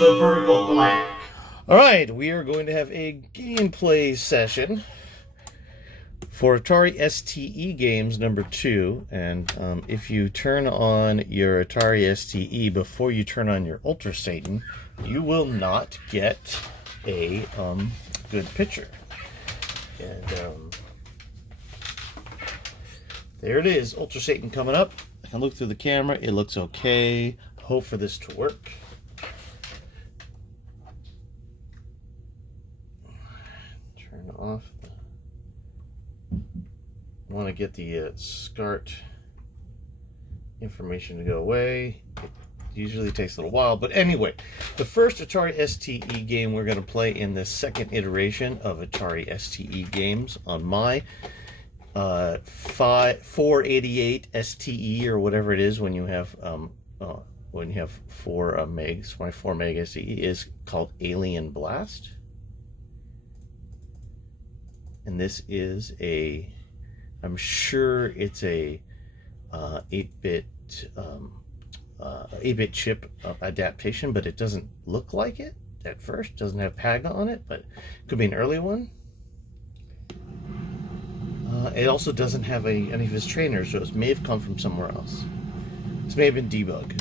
the vertical blank. Alright, we are going to have a gameplay session for Atari STE games number 2. And if you turn on your Atari STE before you turn on your Ultra Satan, you will not get a good picture. And there it is, Ultra Satan coming up. I can look through the camera, it looks okay. Hope for this to work. Turn off. I want to get the SCART information to go away. It usually takes a little while, but anyway, the first Atari STE game we're going to play in the second iteration of Atari STE games on my 488 STE or whatever it is when you have 4 megs. My 4 meg STE is called Alien Blast. And this is a, I'm sure it's a 8-bit chip adaptation, but it doesn't look like it at first. Doesn't have PAGA on it, but it could be an early one. It also doesn't have any of his trainers, so it may have come from somewhere else. This may have been debug.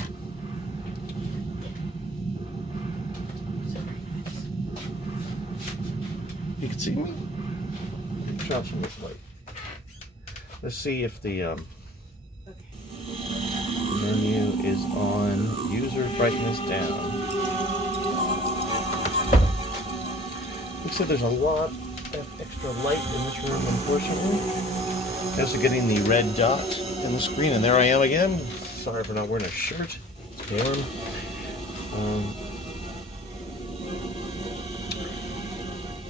You can see me? Drop some of this light. Let's see if the menu is on. User brightness down. Looks like there's a lot of extra light in this room, unfortunately. As we're getting the red dot in the screen, and there I am again. Sorry for not wearing a shirt. It's warm.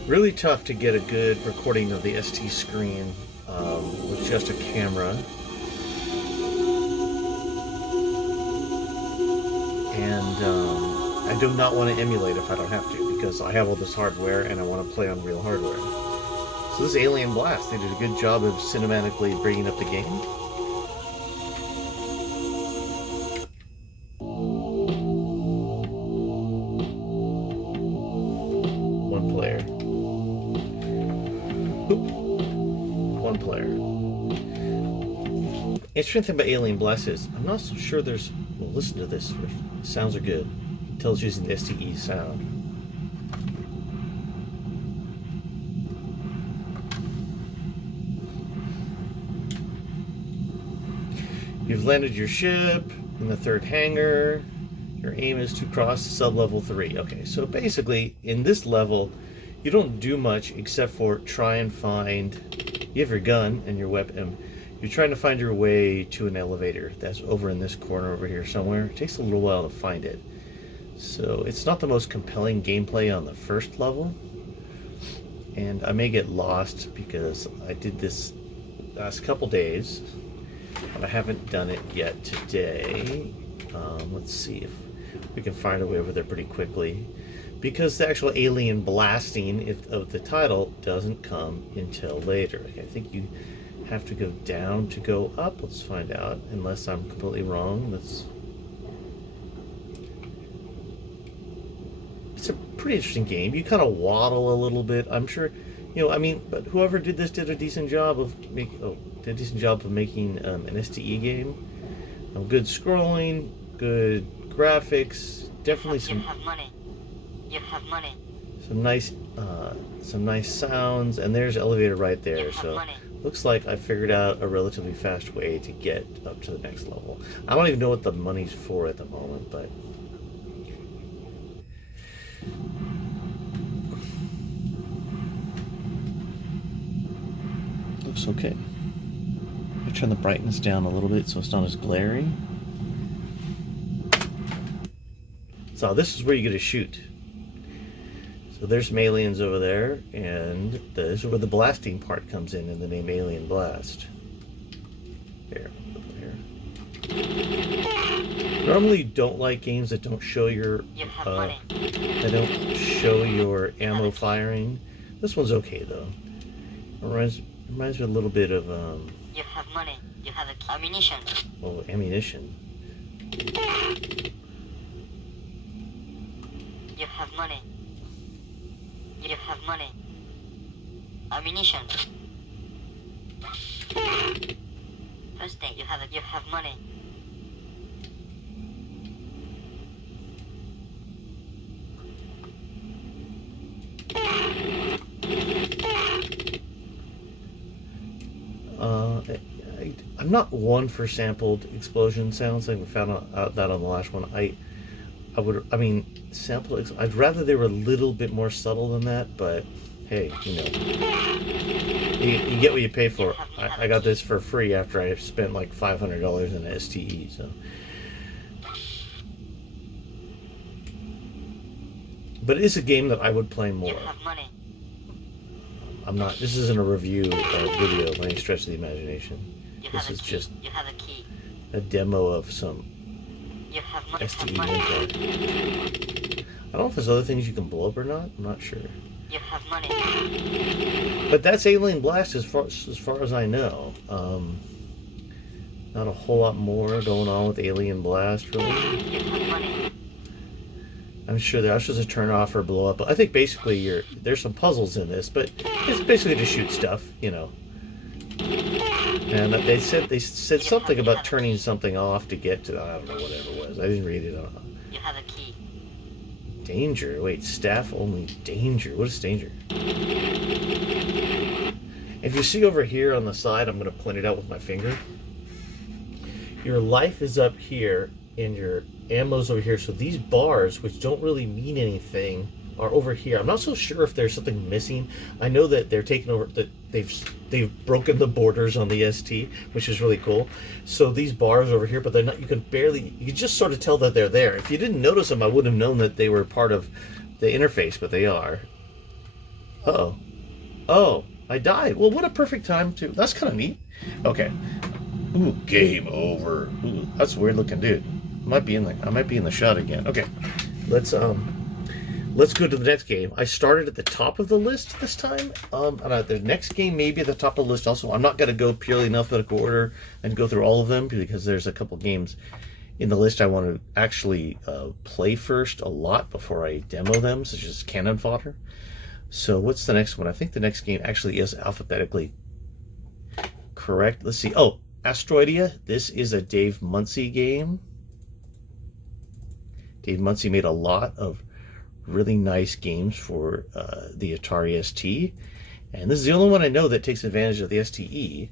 Really tough to get a good recording of the ST screen with just a camera. And I do not want to emulate if I don't have to, because I have all this hardware and I want to play on real hardware. So this is Alien Blast. They did a good job of cinematically bringing up the game. One player. One player. Interesting thing about Alien Blast is I'm not so sure there's. Well, listen to this. Sounds are good. It tells you using the STE sound. You've landed your ship in the 3rd hangar. Your aim is to cross sub-level 3. Okay, so basically, in this level, you don't do much except for try and find... You have your gun and your weapon. You're trying to find your way to an elevator that's over in this corner over here somewhere. It takes a little while to find it. So it's not the most compelling gameplay on the first level. And I may get lost because I did this last couple days. But I haven't done it yet today. Let's see if we can find our way over there pretty quickly. Because the actual alien blasting of the title doesn't come until later. Okay, I think you have to go down to go up. Let's find out, unless I'm completely wrong. It's a pretty interesting game. You kind of waddle a little bit. I'm sure, but whoever did this did a decent job of making an STE game. Good scrolling, good graphics, definitely some. You have money. You have money. Some nice sounds, and there's an elevator right there. So money. Looks like I figured out a relatively fast way to get up to the next level. I don't even know what the money's for at the moment, but looks okay. I turn the brightness down a little bit so it's not as glary. So this is where you get to shoot. So there's some aliens over there, and this is where the blasting part comes in the name Alien Blast. Here, over here. Normally you don't like games that don't show your ammo firing. This one's okay though. It reminds me a little bit of You have money. You have ammunition. Oh, ammunition. You have money. You have money. Ammunition. First thing, you have money. I'm not one for sampled explosion sounds. I found out that on the last one. I mean, I'd rather they were a little bit more subtle than that, but hey, you get what you pay for. I got this for free after I spent like $500 in STE, so. But it is a game that I would play more. You have money. This isn't a review video by any stretch of the imagination. This is just you have a key. a demo of some You have money. STE gameplay. I don't know if there's other things you can blow up or not. I'm not sure. You have money. But that's Alien Blast as far as I know. Not a whole lot more going on with Alien Blast, really. You have money. I'm sure they're supposed to turn off or blow up. But I think basically there's some puzzles in this, but it's basically to shoot stuff, you know. And they said something about turning something off to get to, I don't know, whatever it was. I didn't read it. You have a key. Danger. Wait, staff only danger. What is danger? If you see over here on the side, I'm going to point it out with my finger. Your life is up here and your ammo's over here. So these bars, which don't really mean anything, are over here. I'm not so sure if there's something missing. I know that they're taking over, that they've broken the borders on the ST, which is really cool. So these bars over here, but they're not, you can just sort of tell that they're there. If you didn't notice them, I wouldn't have known that they were part of the interface, but they are. Uh-oh. Oh, I died. Well, what a perfect time to, that's kind of neat. Okay. Ooh, game over. Ooh, that's a weird looking dude. I might be in the shot again. Okay. Let's go to the next game. I started at the top of the list this time. The next game may be at the top of the list also. I'm not going to go purely in alphabetical order and go through all of them because there's a couple games in the list I want to actually play first a lot before I demo them, such as Cannon Fodder. So what's the next one? I think the next game actually is alphabetically correct. Let's see. Oh, Asteroidia. This is a Dave Munsey game. Dave Munsey made a lot of really nice games for the Atari ST, and this is the only one I know that takes advantage of the STE,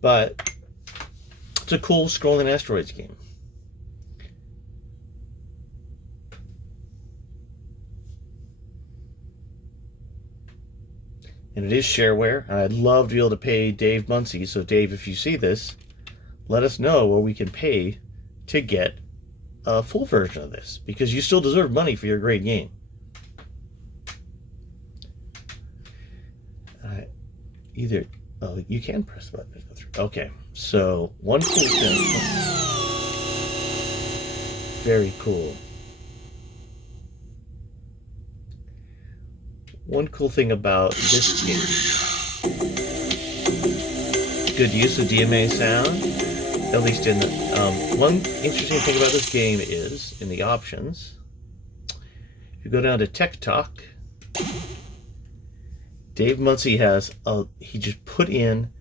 but it's a cool scrolling asteroids game. And it is shareware, and I'd love to be able to pay Dave Munsey. So Dave, if you see this, let us know where we can pay to get a full version of this, because you still deserve money for your great game. You can press the button to go through. Okay, so one cool thing. Very cool. One cool thing about this game, good use of DMA sound, at least in the, one interesting thing about this game is, in the options, if you go down to Tech Talk, Dave Munsey he just put in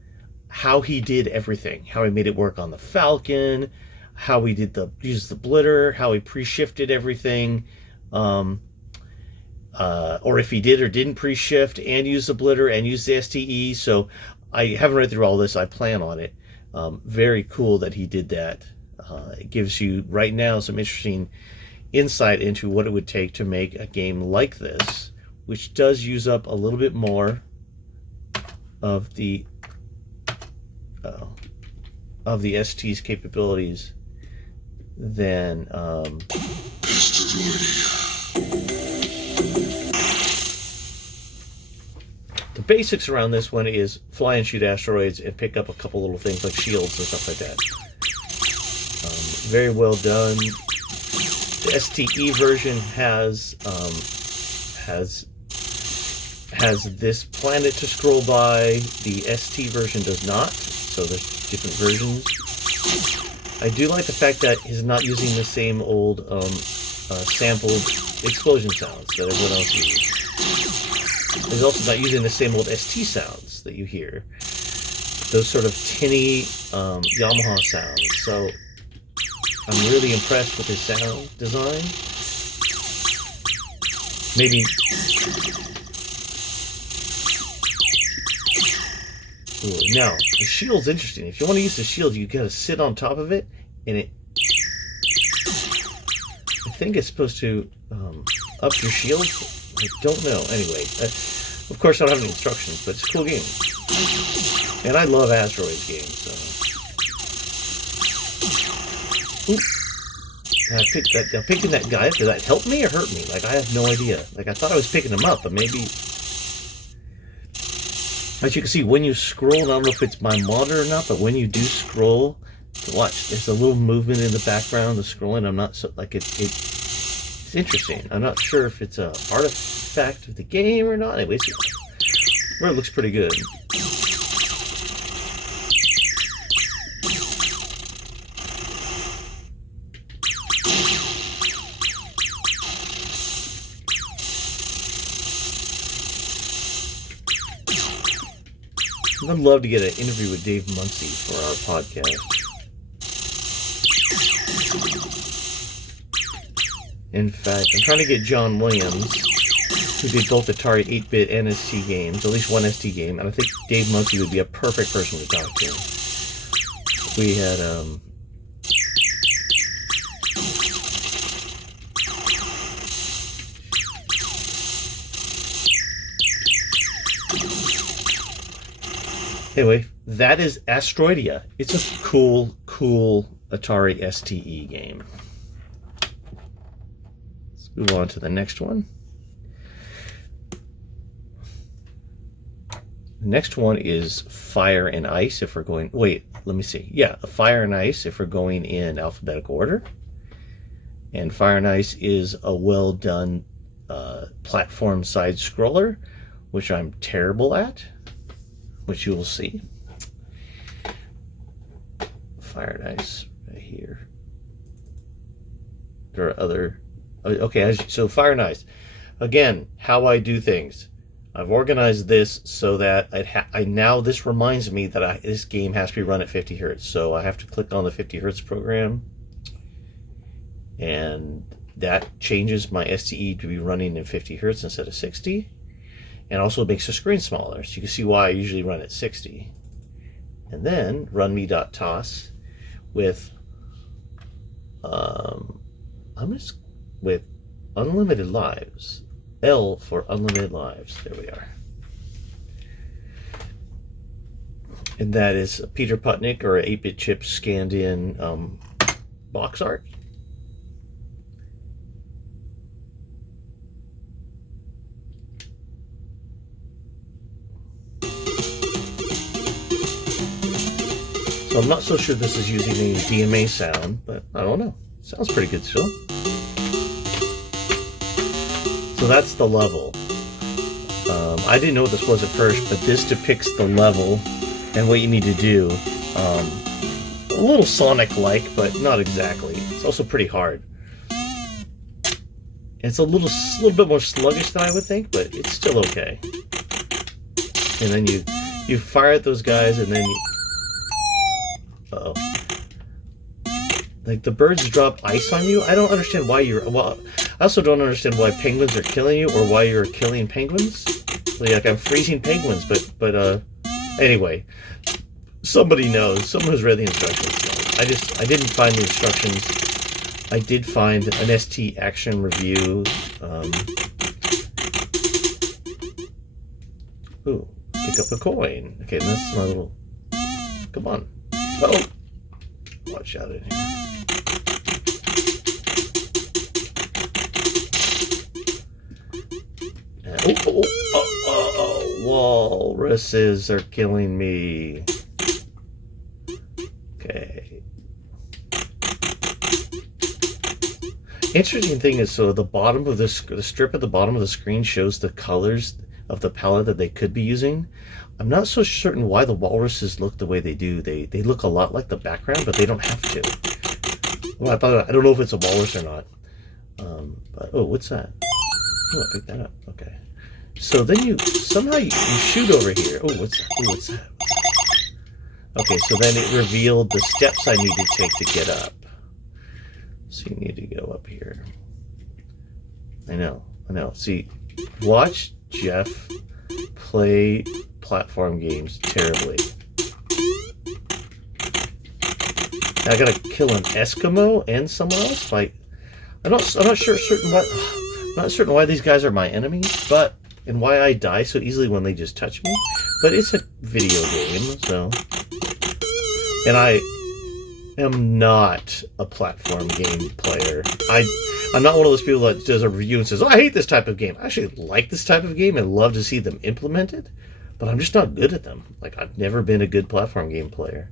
how he did everything, how he made it work on the Falcon, how he used the Blitter, how he pre-shifted everything, or if he did or didn't pre-shift and use the Blitter and use the STE. So I haven't read through all this. I plan on it. Very cool that he did that. It gives you right now some interesting insight into what it would take to make a game like this, which does use up a little bit more of the ST's capabilities than the basics around this one is fly and shoot asteroids and pick up a couple little things like shields and stuff like that. Very well done. The STE version has this planet to scroll by. The ST version does not, so there's different versions. I do like the fact that he's not using the same old sampled explosion sounds that everyone else uses. He's also not using the same old ST sounds that you hear. Those sort of tinny Yamaha sounds. So I'm really impressed with his sound design. Maybe... Ooh, now, the shield's interesting. If you want to use the shield, you gotta sit on top of it, and it... I think it's supposed to up your shield. I don't know. Anyway, of course I don't have any instructions, but it's a cool game. And I love Asteroids games, so... Oop. I picked that. Now, picking that guy, did that help me or hurt me? Like, I have no idea. Like, I thought I was picking him up, but maybe... As you can see, when you scroll, I don't know if it's my monitor or not, but when you do scroll, watch, there's a little movement in the background, the scrolling. I'm not so, like, it's interesting. I'm not sure if it's an artifact of the game or not. Anyways, where it looks pretty good. I'd love to get an interview with Dave Muncy for our podcast. In fact, I'm trying to get John Williams, who did both Atari 8-bit and ST games, at least one ST game, and I think Dave Muncy would be a perfect person to talk to. We had, Anyway, that is Asteroidia. It's a cool Atari STE game. Let's move on to the next one. The next one is Fire and Ice if we're going... Wait, let me see. Yeah, Fire and Ice if we're going in alphabetical order. And Fire and Ice is a well-done platform side-scroller, which I'm terrible at, which you will see. Fire and Ice right here. There are other... Okay, so Fire and Ice. Again, how I do things. I've organized this so that now this reminds me that this game has to be run at 50 hertz. So I have to click on the 50 hertz program, and that changes my STE to be running in 50 hertz instead of 60, and also makes the screen smaller. So you can see why I usually run at 60. And then run me.toss with with unlimited lives. L for unlimited lives. There we are. And that is Peter Putnick or 8-bit chip scanned in box art. So I'm not so sure this is using any DMA sound, but I don't know. Sounds pretty good still. So that's the level. I didn't know what this was at first, but this depicts the level and what you need to do. A little Sonic-like, but not exactly. It's also pretty hard. It's a little bit more sluggish than I would think, but it's still okay. And then you fire at those guys, and then you... Uh-oh. Like, the birds drop ice on you? I don't understand why you're... Well, I also don't understand why penguins are killing you, or why you're killing penguins. Like, I'm freezing penguins, but anyway. Somebody knows. Someone who's read the instructions knows. I didn't find the instructions. I did find an ST action review. Ooh, pick up a coin. Okay, that's my little... Come on. Oh! Watch out in here. Walruses are killing me. Okay. Interesting thing is, so the bottom of the strip at the bottom of the screen shows the colors of the palette that they could be using. I'm not so certain why the walruses look the way they do. They look a lot like the background, but they don't have to. Well, I don't know if it's a walrus or not. But oh, what's that? Oh, I picked that up. Okay. So then you somehow you shoot over here. Oh, what's that? Oh, what's that? Okay, so then it revealed the steps I need to take to get up. So you need to go up here. I know. See, watch Jeff play platform games terribly. I gotta kill an Eskimo and someone else. Like, I'm not certain why these guys are my enemies, but and why I die so easily when they just touch me. But it's a video game, so. And I am not a platform game player. I'm not one of those people that does a review and says, "Oh, I hate this type of game." I actually like this type of game and love to see them implemented, but I'm just not good at them. Like, I've never been a good platform game player.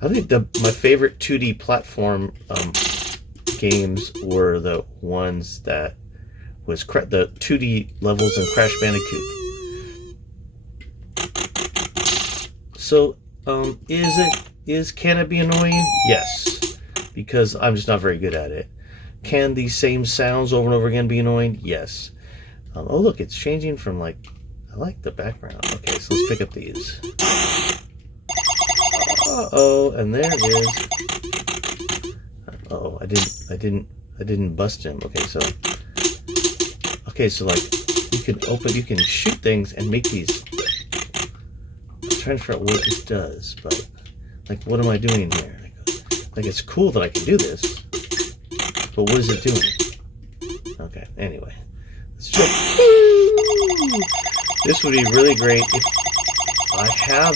I think my favorite 2D platform games were the ones that was the 2D levels in Crash Bandicoot. So, can it be annoying? Yes, because I'm just not very good at it. Can these same sounds over and over again be annoying? Yes. Oh, look, it's changing from, like, I like the background. Okay, so let's pick up these. Uh-oh, and there it is. Uh-oh, I didn't bust him. Okay, so like, you can shoot things and make these. I'm trying to figure out what this does, but like, what am I doing here? Like, it's cool that I can do this, but what is it doing? Okay, anyway, let's jump. This would be really great if I have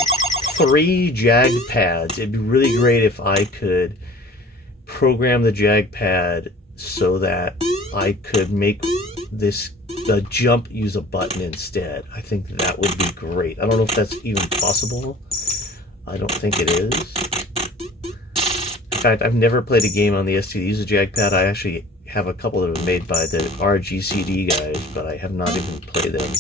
3 jag pads. It'd be really great if I could program the jag pad so that I could make the jump use a button instead. I think that would be great. I don't know if that's even possible. I don't think it is. In fact, I've never played a game on the STE that uses a jag pad. I actually have a couple that were made by the RGCD guys, but I have not even played them.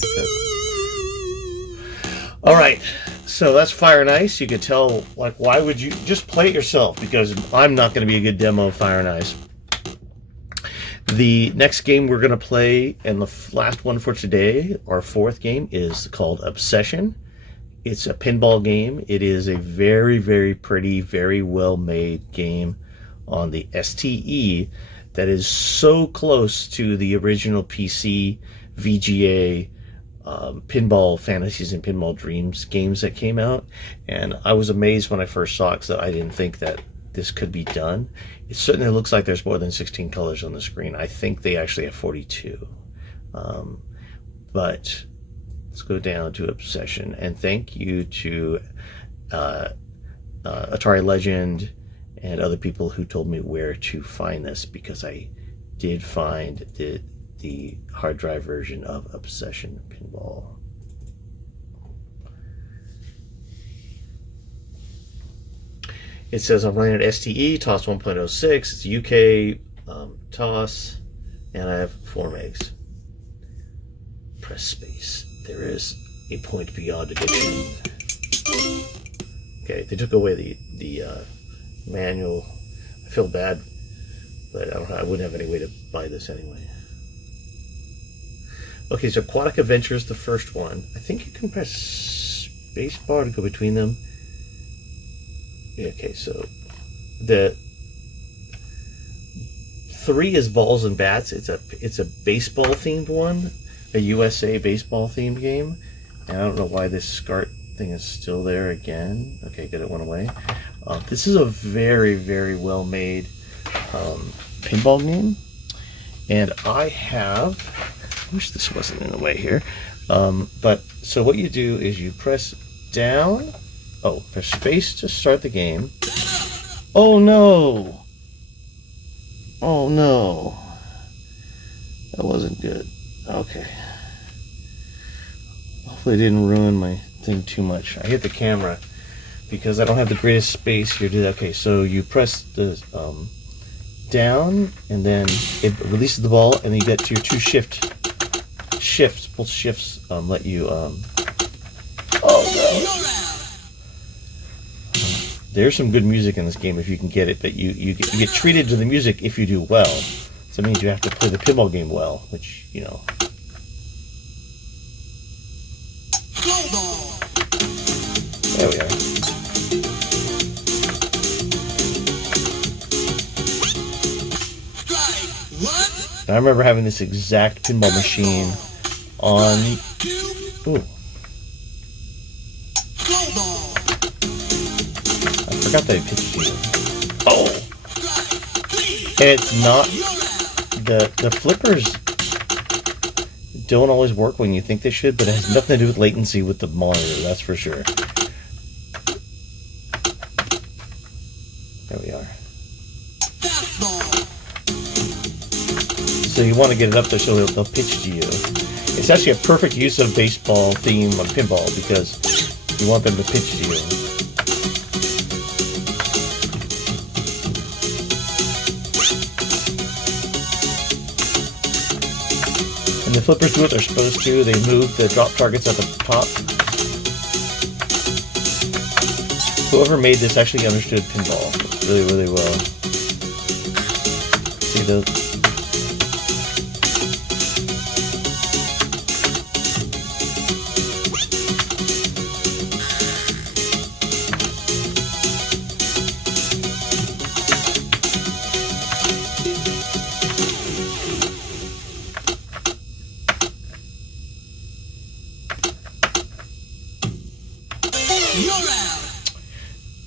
All right. So that's Fire and Ice. You can tell, like, why would you just play it yourself? Because I'm not going to be a good demo of Fire and Ice. The next game we're going to play, and the last one for today, our 4th game, is called Obsession. It's a pinball game. It is a very, very pretty, very well-made game on the STE that is so close to the original PC VGA Pinball Fantasies and Pinball Dreams games that came out. And I was amazed when I first saw it, because I didn't think that this could be done. It certainly looks like there's more than 16 colors on the screen. I think they actually have 42. But let's go down to Obsession. And thank you to Atari Legend and other people who told me where to find this, because I did find the hard drive version of Obsession Pinball. It says I'm running at STE, TOS 1.06, it's UK TOS, and I have 4 megs. Press space. There is a point beyond addiction. Okay, they took away the manual. I feel bad, but I wouldn't have any way to buy this anyway. Okay, so Kwatak Adventures, the first one. I think you can press spacebar to go between them. Yeah, okay, so the 3 is Balls and Bats. It's a baseball themed one, a USA baseball themed game. And I don't know why this SCART thing is still there again. Okay, good, it went away. This is a very, very well made pinball game. And I wish this wasn't in the way here. But so what you do is you press down. Oh, press space to start the game. Oh no! Oh no. That wasn't good. Okay. Hopefully it didn't ruin my thing too much. I hit the camera because I don't have the greatest space here to do that. Okay, so you press the down, and then it releases the ball, and then you get to your 2 shifts. Both shifts let you oh no. There's some good music in this game if you can get it, but you get treated to the music if you do well. So that means you have to play the pinball game well, which, you know. There we are. And I remember having this exact pinball machine on... Ooh. I forgot that I pitched you. Oh! And it's not... The flippers don't always work when you think they should, but it has nothing to do with latency with the monitor, that's for sure. There we are. So you want to get it up there so they'll pitch to you. It's actually a perfect use of baseball theme on pinball because you want them to pitch to you. And the flippers do what they're supposed to. They move the drop targets at the top. Whoever made this actually understood pinball really, really well. See those?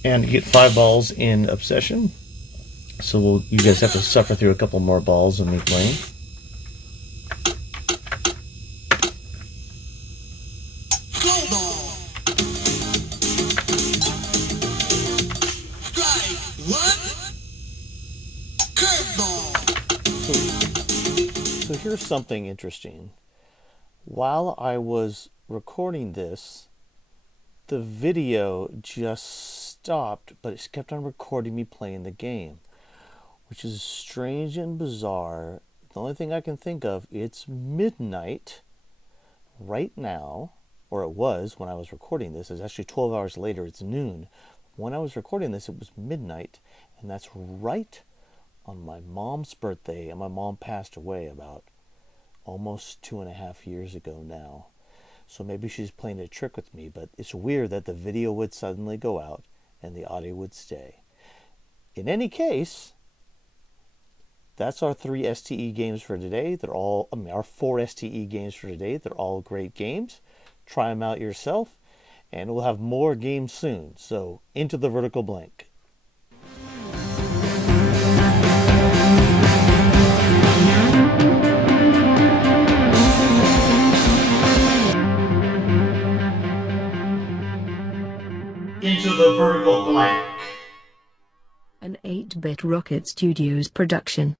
And you get 5 balls in Obsession. So you guys have to suffer through a couple more balls of me playing. So here's something interesting. While I was recording this, the video just stopped, but it kept on recording me playing the game, which is strange and bizarre. The only thing I can think of, it's midnight right now, or it was when I was recording this. It's actually 12 hours later, it's noon. When I was recording this, it was midnight, and that's right on my mom's birthday, and my mom passed away about almost 2.5 years ago now. So maybe she's playing a trick with me, but it's weird that the video would suddenly go out and the audio would stay. In any case, that's our 3 STE games for today. They're all, our 4 STE games for today. They're all great games. Try them out yourself, and we'll have more games soon. So, into the vertical blank. Into the vertical blank. An 8-Bit Rocket Studios production.